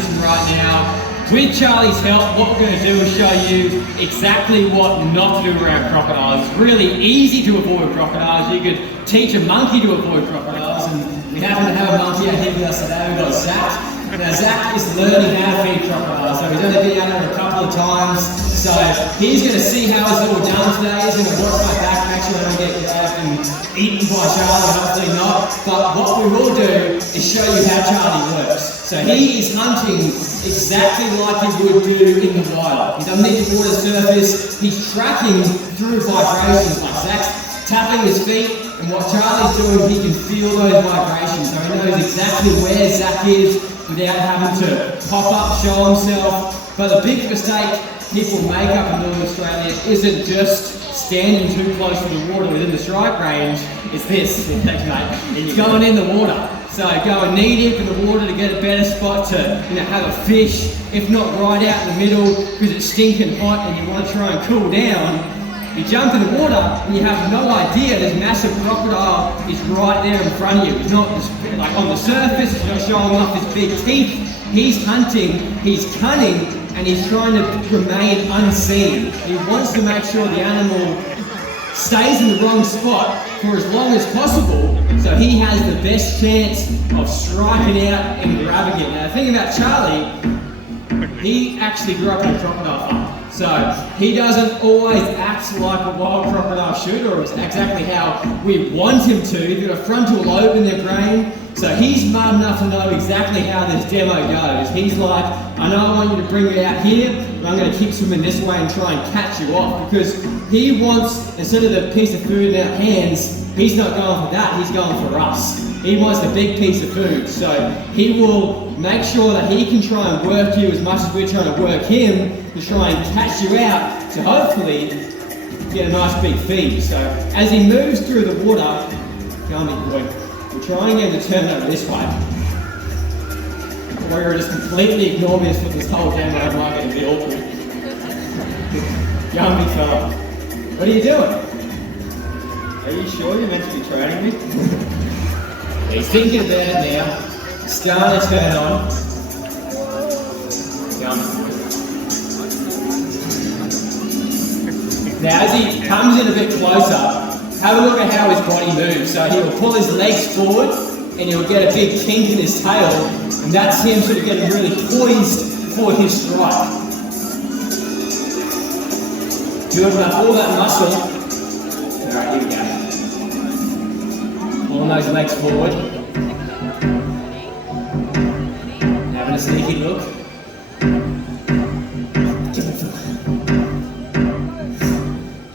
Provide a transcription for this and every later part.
system right now. With Charlie's help, what we're going to do is show you exactly what not to do around crocodiles. It's really easy to avoid crocodiles. You could teach a monkey to avoid crocodiles, and we happen to have a monkey out here with us today. We've got Zach. Now Zach is learning how to feed crocodiles, so he's only been out there a couple of times. So he's going to see how it's all done today. He's going to watch my back, make sure I don't get grabbed and eaten by Charlie, hopefully not. But what we will do is show you how Charlie works. So he is hunting exactly like he would do in the wild. He doesn't need to water the surface. He's tracking through vibrations, like Zach's tapping his feet, and what Charlie's doing, he can feel those vibrations. So he knows exactly where Zach is without having to pop up, show himself. But the big mistake people make up in Northern Australia isn't just standing too close to the water within the strike range. It's this, thanks mate, it's going in the water. So going knee deep in the water to get a better spot to have a fish, if not right out in the middle because it's stinking hot and you want to try and cool down. You jump in the water and you have no idea this massive crocodile is right there in front of you. It's not just like on the surface, it's not showing off his big teeth. He's hunting, he's cunning, and he's trying to remain unseen. He wants to make sure the animal stays in the wrong spot for as long as possible, so he has the best chance of striking out and grabbing it. Now the thing about Charlie, he actually grew up in a crocodile farm. So he doesn't always act like a wild crocodile should, or exactly how we want him to. They've got a frontal lobe in their brain, so he's smart enough to know exactly how this demo goes. He's like, I know I want you to bring me out here, but I'm going to keep swimming this way and try and catch you off, because he wants, instead of the piece of food in our hands, he's not going for that, he's going for us. He wants the big piece of food, so he will make sure that he can try and work you as much as we're trying to work him to try and catch you out to hopefully get a nice big feed. So as he moves through the water, come on boy, we're trying to get him to turn over this way. Or you're just completely ignore me for this whole demo, I might get a bit awkward. Young big fella, what are you doing? Are you sure you're meant to be training me? He's thinking about it now. Starting to turn on. Now as he comes in a bit closer, have a look at how his body moves. So he'll pull his legs forward and he'll get a big kink in his tail, and that's him sort of getting really poised for his strike. Building up all that muscle. Alright, here we go. Pulling those legs forward. Having a sneaky look.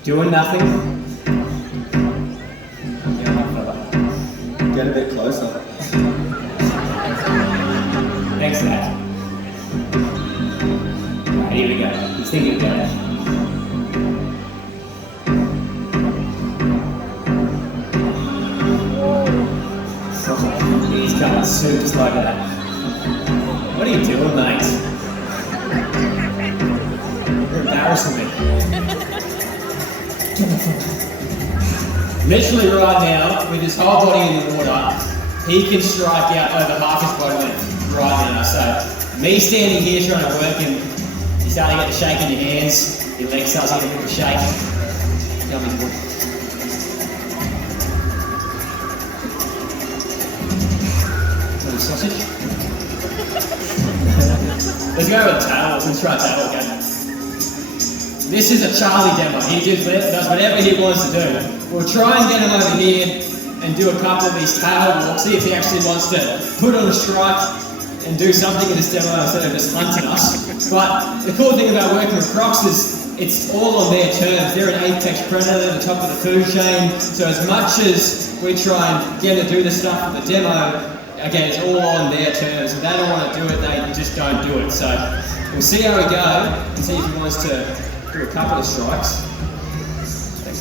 Doing nothing. Get a bit closer. Thanks, Zach. Right, here we go. He's thinking about it. He's coming super slow to that. What are you doing, mate? You're embarrassing me. Literally right now, with his whole body in the water, he can strike out over half his body length right now. So me standing here trying to work him, you're starting to get the shake in your hands, your legs start getting a bit of shake. Yummy good. Sausage? Let's go with tails. Let's try tail again. This is a Charlie demo. He just does whatever he wants to do. We'll try and get him over here and do a couple of these tail walks. See if he actually wants to put on a strike and do something in this demo instead of just hunting us. But the cool thing about working with crocs is it's all on their terms. They're an apex predator at the top of the food chain. So as much as we try and get them to do the stuff with the demo, again, it's all on their terms. If they don't want to do it, they just don't do it. So we'll see how we go and see if he wants to do a couple of strikes.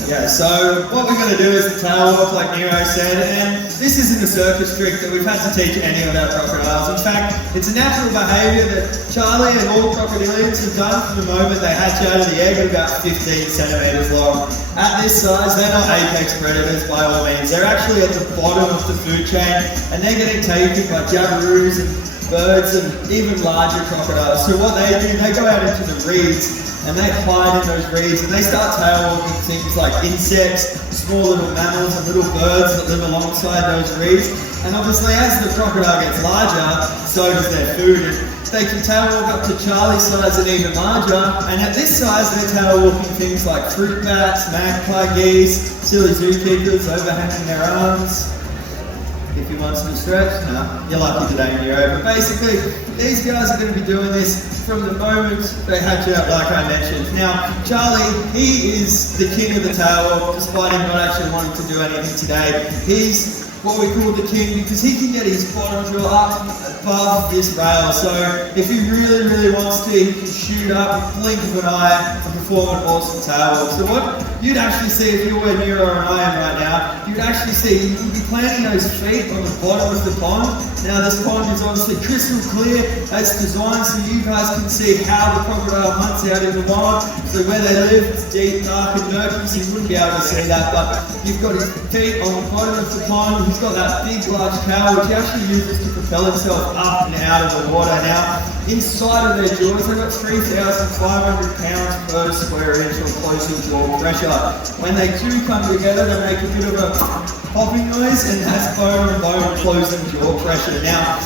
Yeah, so what we're going to do is the tail walk, like Nero said, and this isn't a circus trick that we've had to teach any of our crocodiles. In fact, it's a natural behaviour that Charlie and all crocodilians have done from the moment they hatch out of the egg at about 15 centimetres long. At this size, they're not apex predators by all means. They're actually at the bottom of the food chain, and they're getting taken by jabberoos and birds and even larger crocodiles. So what they do, they go out into the reeds and they hide in those reeds and they start tail walking things like insects, small little mammals and little birds that live alongside those reeds. And obviously as the crocodile gets larger, so does their food. And they can tail walk up to Charlie's size and even larger. And at this size, they're tail walking things like fruit bats, magpie geese, silly zookeepers overhanging their arms. If you want some stretch, no, you're lucky today in Euro. But basically, these guys are going to be doing this from the moment they hatch out, like I mentioned. Now, Charlie, he is the king of the tail walk, despite him not actually wanting to do anything today. He's what we call the king because he can get his bottom jaw up above this rail. So if he really, really wants to, he can shoot up, blink of an eye, and perform an awesome tail walk. So what you'd actually see if you were nearer than I am right now, you'd actually see he would be planting those feet on the bottom of the pond. Now this pond is obviously crystal clear. It's designed so you guys can see how the crocodile hunts out in the wild. So where they live, it's deep, dark and murky, so you wouldn't be able to see that. But you've got his feet on the bottom of the pond. He's got that big large tail which he actually uses to propel himself up and out of the water. Now inside of their jaws they've got 3,500 pounds per square inch of closing jaw pressure. When they do come together they make a bit of a popping noise and that's bone on bone closing jaw pressure. Now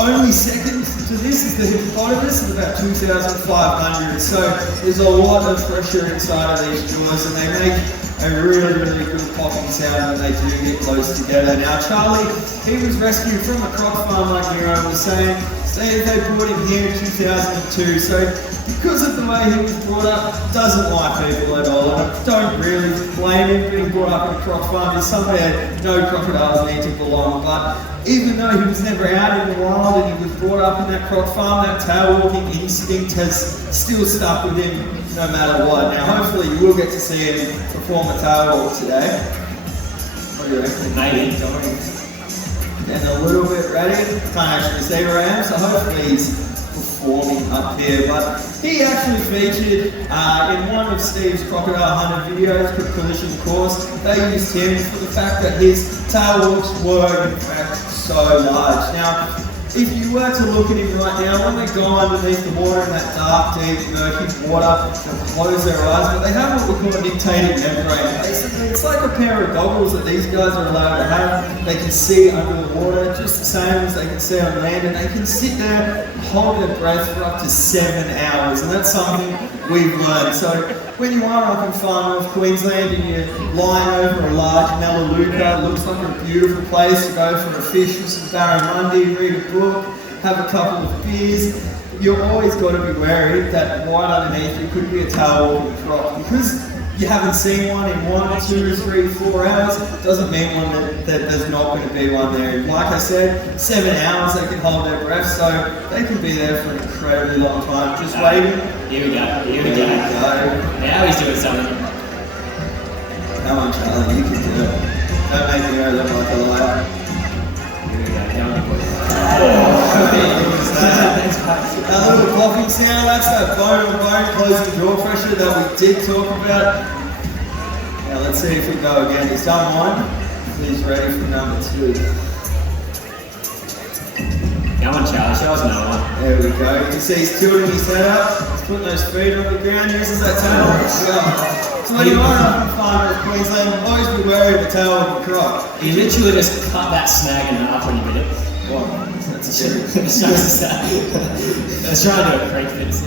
only second to this is the hippopotamus at about 2,500. So there's a lot of pressure inside of these jaws and they make a really, really good popping sound when they do get close together. Now Charlie, he was rescued from a croc farm like Nero was saying. They brought him here in 2002. So because of the way he was brought up, doesn't like people at all. And I don't really blame him being brought up in a croc farm. It's somewhere no crocodiles need to belong. But even though he was never out in the wild and he was brought up in that croc farm, that tail walking instinct has still stuck with him no matter what. Now hopefully you will get to see him perform a tail walk today. What do you reckon? Maybe. And a little bit ready. Can't actually see where I am, so hopefully he's performing up here. But he actually featured in one of Steve's crocodile hunter videos, Collision Course. They used him for the fact that his tail walks were in fact so large. Now, if you were to look at him right now, when they go underneath the water in that dark, deep, murky water, they'll close their eyes, but they have what we call a dictating membrane. Basically, it's like a pair of goggles that these guys are allowed to have. They can see under the water just the same as they can see on land, and they can sit there and hold their breath for up to 7 hours, and that's something we've learned. So when you are up in far north Queensland and you're lying over a large melaleuca, it looks like a beautiful place to go for a fish with some barramundi, read a book, have a couple of beers. You've always got to be wary that right underneath you could be a tail walking croc. Because you haven't seen one in 1, 2, 3, 4 hours, doesn't mean that there's not going to be one there. Like I said, 7 hours they can hold their breath, so they can be there for an incredibly long time. Just waiting. Here we go. Now he's doing something. Come on, Charlie, you can do it. Don't make me go look like a liar. Here we go. That little coughing sound, that's that bone on bone closing jaw pressure that we did talk about. Now let's see if we go again. He's done one. He's ready for number 2. Come on, Charles, show us another one. There we go. You can see he's tilting his head up. He's putting those feet on the ground, uses that tail. So when you are up in far north Queensland, always be wary of the tail of the croc. You literally just cut that snag in half when you did it. What? That's a Let's try to do a creek fence.